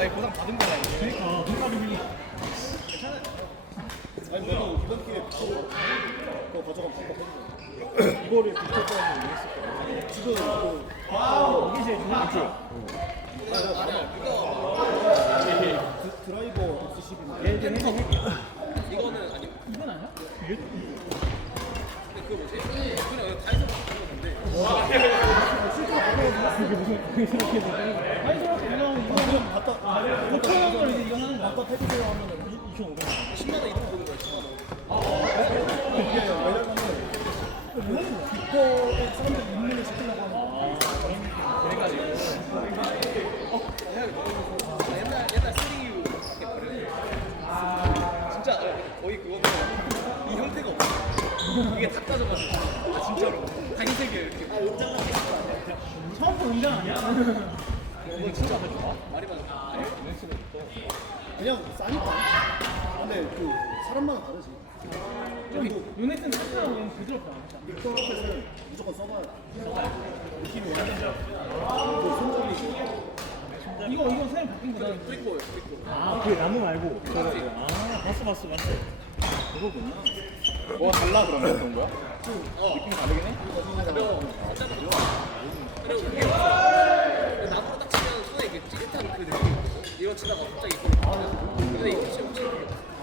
아니 보상 받은 거야 이게. 그러니까 동갑이 아니 나도 이번 기회에 그거 가져가면 바꿔. 이거를 빅터 거라고 얘기했을 거야. 지금 이거 이게 제일 좋은 거 드- 드라이버 X12는 얘 이제 해서 이거는 아니 이건 아니야? 근데 그 뭐지? 그냥 다이소 바꾸는 건데. 그게 무슨 그렇게 되는 아니 저렇게 그냥 이거 그냥 갖다 5천 원을 이제 이거 하는 거야 갖다 해주세요 하면은 2,500원. 10만 원 이런 거 보는 거야 10만 원. 이게 3U 진짜 거의 그거는 이 형태가 없어. 다 아 진짜로 다 흰색이에요 이렇게. 처음 본 운전 아니야? 이거 진짜 좋아? 말이 많아. 아니 이벤트는 또 그냥 싸니까. 근데 그 사람마다 다르지. 그리고 요네스는 사실은 얘는 부드럽다 빅터 앞에서는 무조건 써봐야 돼. 느낌이 완전 그 손잡이 이거 이거 사람 바뀐 거다 프리코예요 프리코. 아, 그 나무 말고. 아, 봤어, 봤어, 봤어. 그거구나. 뭐 달라 그러면 그런 거야? 느낌 다르긴 해? 그리고 그리고 그게 없어. 나무로 딱 치면 손에 이게 찌릿한 그 느낌 이거 치다가 갑자기 이거 근데 이거 치면 치면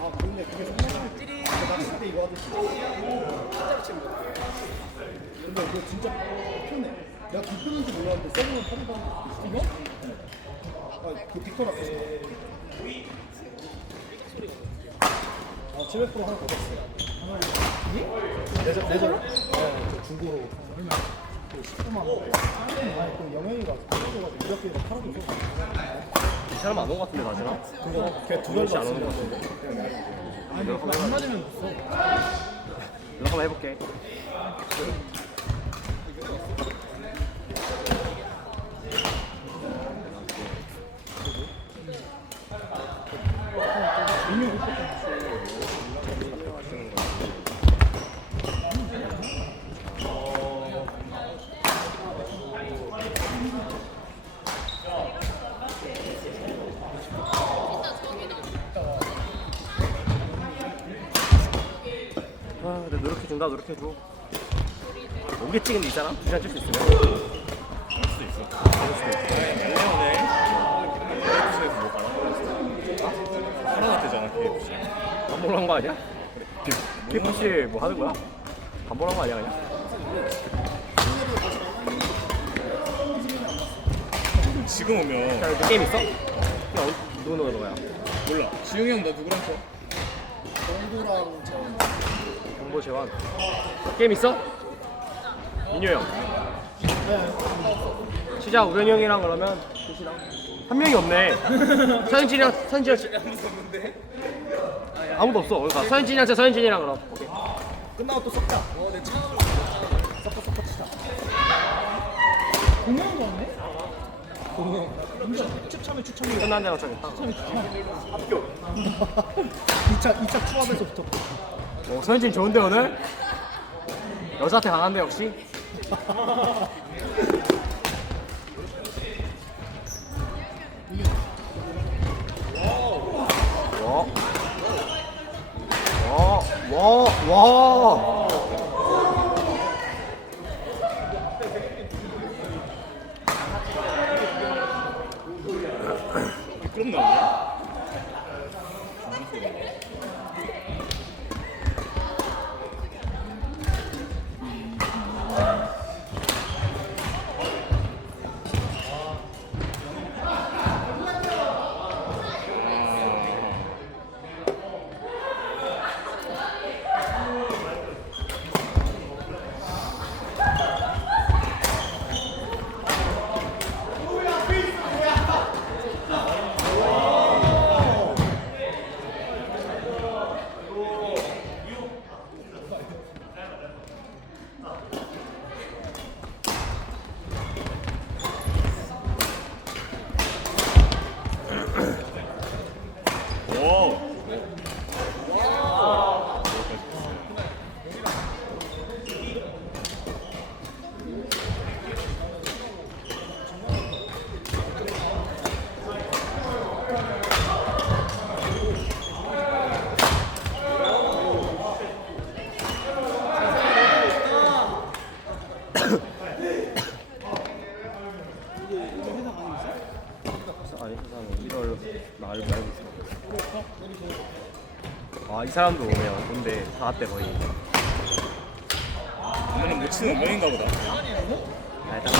아 그런데 그게 생각보다 찌릿 낚시 때 이거 하듯이. 진짜로 치면 돼. 근데 그거 진짜 편해. 내가 불편한지 몰랐는데 써보면 편하다는 거 이거? 아 그 빅터 앞에서. 아700% 하나 더 샀어요. 내절 내절? 네, 중고로. 그 19만 원. 아니 그 영영이가 가져가지고 이렇게 팔아줘서. 이 사람 안 온 것 같은데 마지막? 그거 걔두 달도 안 쓰는 거 같은데. 아니, 안 맞으면 못 써. 연락 한번 해볼게. 노력해준다, 노력해줘. 오게 찍은 데 있잖아? 두시간 찔수 있으면. 찔 수도 있어. 살아났대잖아 KFC 반복한 거 아니야? KFC 뭐 하는 거야? 반복한 거 아니야, 그냥? 지금 오면 자, 여기 게임 있어? 그냥 어디, 누구 누구 누구야? 몰라 지웅이 형 나 누구랑 쳐? 정부랑 저 정보 재환. 게임 있어? 민효 형. 시작 우현이 형이랑 그러면 두시랑 한 명이 없네. 서현진이랑 서현진이랑 아무도 없어. 그러니까 서현진이랑 저 서현진이랑 그럼. 오케이. 끝나고 또 섞자. 어 내 차가 공연도 왔네? 추첨에 추첨이 끝난 데가 저겠다. 2차 2차 추합에서부터 오, 서현진 좋은데 오늘? 여자한테 강한데 역시? 와. 와, 와, 와. 그럼 나 이 사람도 오면 온대 다 왔대 거의. 오늘은 못 치는 운명인가 보다. 아, 일단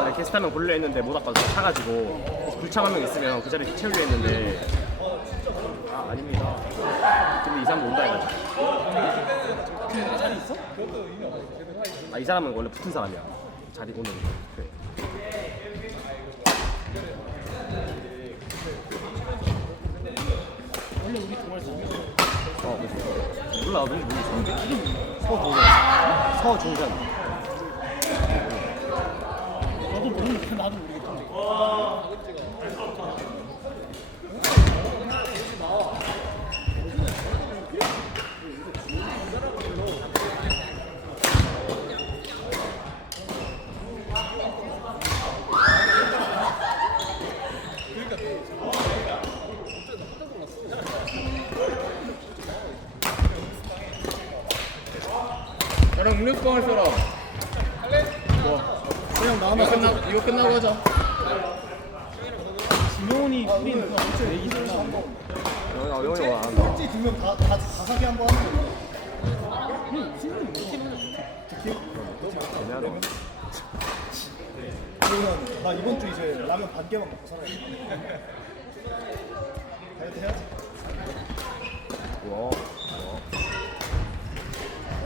원래 한명 고르려 했는데 못 왔거든 차가지고 불참 한명 있으면 그 자리 채우려 했는데 아 아닙니다. 근데 이 사람도 온다 해가지고. 자리 있어? 아 이 사람은 원래 붙은 사람이야. 자리 오는. 그래. 원래 우리 정말 잘 어, 그치. 몰라, 누군지 모르겠어. 서종현. 서종현. 나도 모르는데 나도 모르겠던데. 음료수방 할 사람. 그냥 나가면 이거 끝나 이거 끝나고 하자. 프린 그거 엄청 얘기 좀 나. 영이, 아. 안 한다. 꼴찌 두명 다, 다, 다 사기 한번 하는 거 애매하다. 그러면 나 이번 주 이제 라면 반 개만 먹고 살아야 다이어트 해야지. 와.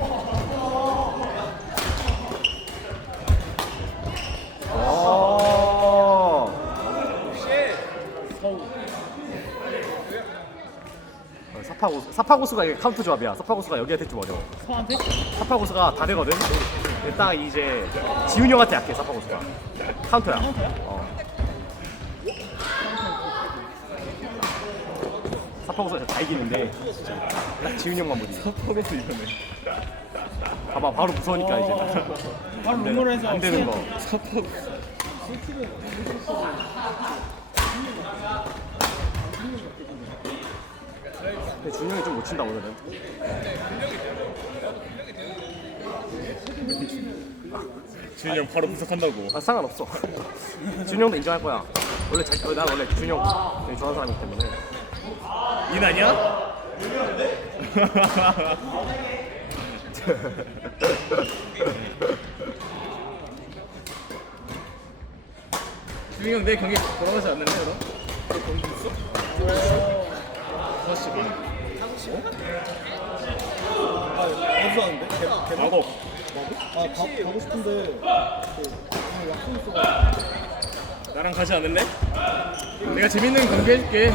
어, 사파고수 사파고수가 이게 카운트 조합이야. 사파고수가 여기한테 좀 어려워. 서한테? 사파고수가 다 되거든. 일단 이제 지훈이 형한테 약해 사파고수가. 카운터야. 어. 사파고수가 다 이기는데 진짜 딱 지훈이 형만 못 이겨. 사파고수 이번에. 봐봐 바로 무서우니까 이제. 바로 안 되- 룸으로 해서 안 되는 거. 근데 준이 형이 좀 못 친다 오늘은. 지훈이 형 바로 부석한다고. 아 상관없어. 준이 형도 인정할 거야. 원래 잘, 어, 난 원래 준이 형 되게 좋아하는 사람이기 때문에. 인 아니야? 지훈이 형내 경기 돌아가지 않는데 그럼? 너 경기 있어? 다시 반. 아 어디서 하는데? 개, 개, 마곡. 아 가, 가고 싶은데 그 약속 있어가지고 나랑 가지 않을래? 내가 재밌는 경기 해줄게.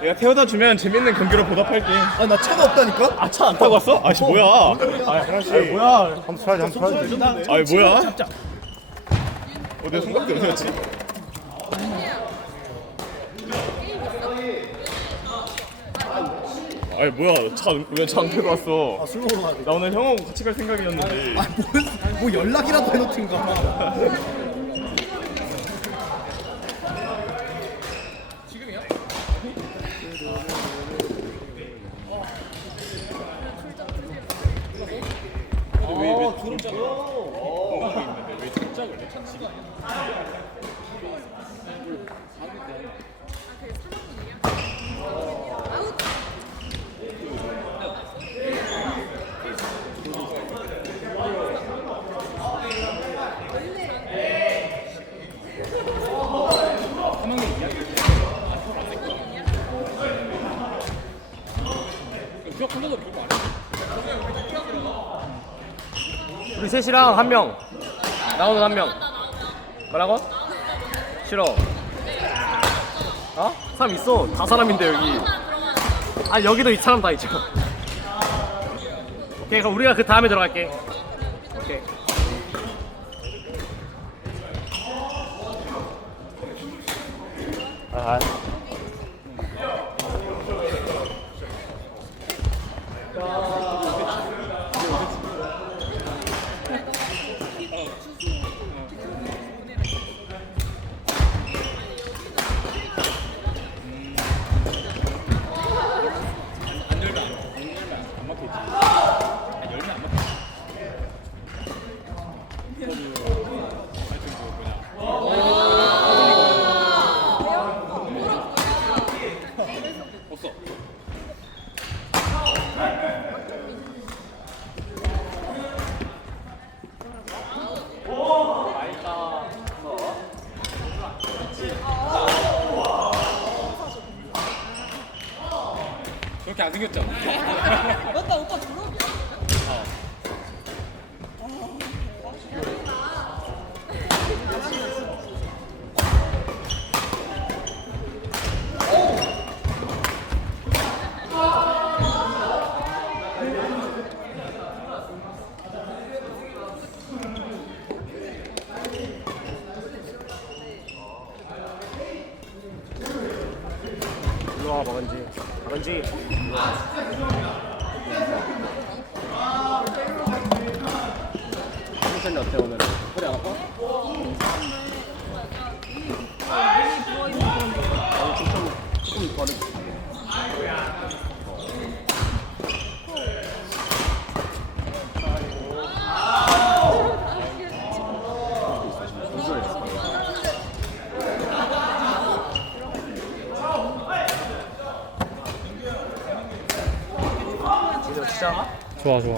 내가 태워다 주면 재밌는 경기로 보답할게. 아 나 차가 없다니까? 아 차 안 타고 왔어? 아씨 뭐야? 아니 뭐야 한번 써야지 한번 써야지 아니 뭐야? 어, 내 손각대 어디 갔지? 아니 뭐야. 차왜차안 타고 왔어? 아 술 먹으러 가야 돼. 나 오늘 형하고 같이 갈 생각이었는데. 아, 뭐, 뭐 연락이라도 해놓든가 우리 셋이랑 한 명. 나오는 한 명. 뭐라고? 싫어. 어? 사람 있어. 다 사람인데 여기. 아 여기도 이 사람 다 있죠. 오케이 그럼 우리가 그 다음에 들어갈게. 오케이. 아. 안 생겼죠? 맞다 오빠 졸업이야? 일로 와 박은지 박은지 컨디션이 어때 오늘은? 허리 안 아파? 아니 조금 조금 덜 이거 진짜 좋아 좋아